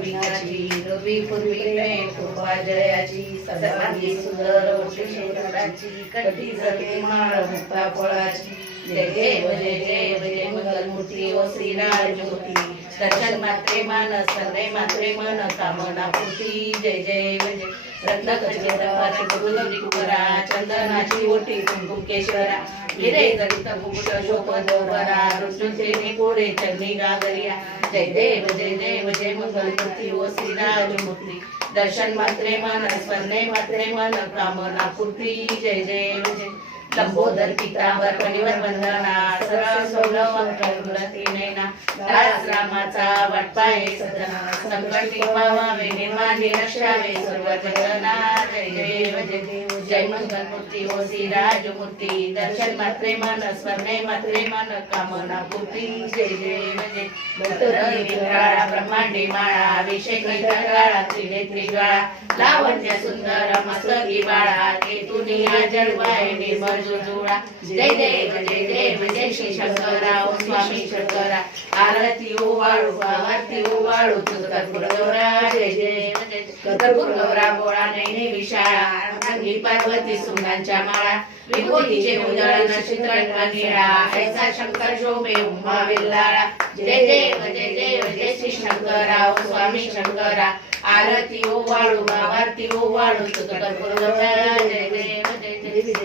विनाची रवी पूर्वी प्रेम कृपा जयाची सर्वांगी सुंदर वशिष्ठाची कटी जगे माळ मुक्ता फळाची जय देव जय देव जय मंगलमूर्ती ओ श्रीराजमूर्ती दर्शन मात्रे मान सर्वे मात्रे मन कामना पूर्ती जय जय जय रत्न खचित कुबरा चंदनाची ओटी कुंकुम केशरा हिरे जडित मुकुट शोभन बरा रुद्रसेने कोडे चंदी गागरिया जय देव जय मंगलमूर्ती ओ श्रीराजमूर्ती दर्शन मात्रे मन स्मरणे मात्रे मन कामना पूर्ती जय जय जय लंबोदर पीतांबर कलिवर वंदना सरळ सोलव अंतर्गुणती नैना दास रामाचा वाटपाये सदना संकटी पावावे निर्माणे रक्षावे सर्व जगना जय देव जय देव जय मंगलमूर्ती ओ श्रीराजमूर्ती दर्शन मात्रे मन स्मरणे मात्रे मन कामना पूर्ती जय देव जय भक्तरी विक्राळा ब्रह्मांडी माळा विषय कैतकाळा त्रिनेत्री ज्वाळा लावण्य सुंदर मस्तकी बाळा केतुनी जळवाय निर्मळ जुळा जय देव जय श्री शंकरा ओ स्वामी शंकरा आरती ओवाळू आरती ओवाळू कर्पूर गौरा जय देव जय कर्पूर गौरा गोळा नैने विशाळा अंगी पार्वती सुंगांच्या माळा विभूतीचे उजळण चित्रण निळा ऐसा शंकर शोभे उमा विल्लाळा जय देव जय श्री शंकरा ओ स्वामी शंकरा आरती ओवाळू आरती ओवाळू कर्पूर गौरा जय देव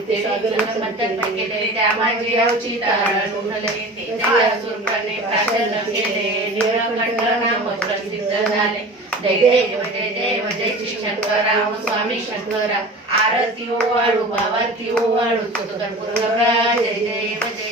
जय सागर मंथन केले त्या माझी अवचिता नुहले त्या सुरकने प्राशन केले निळकंठ नाम प्रसिद्ध झाले जय देव जय श्री शंकरा ओ स्वामी शंकरा आरती ओवाळू आरती ओवाळू कर्पूर गौरा जय देव जय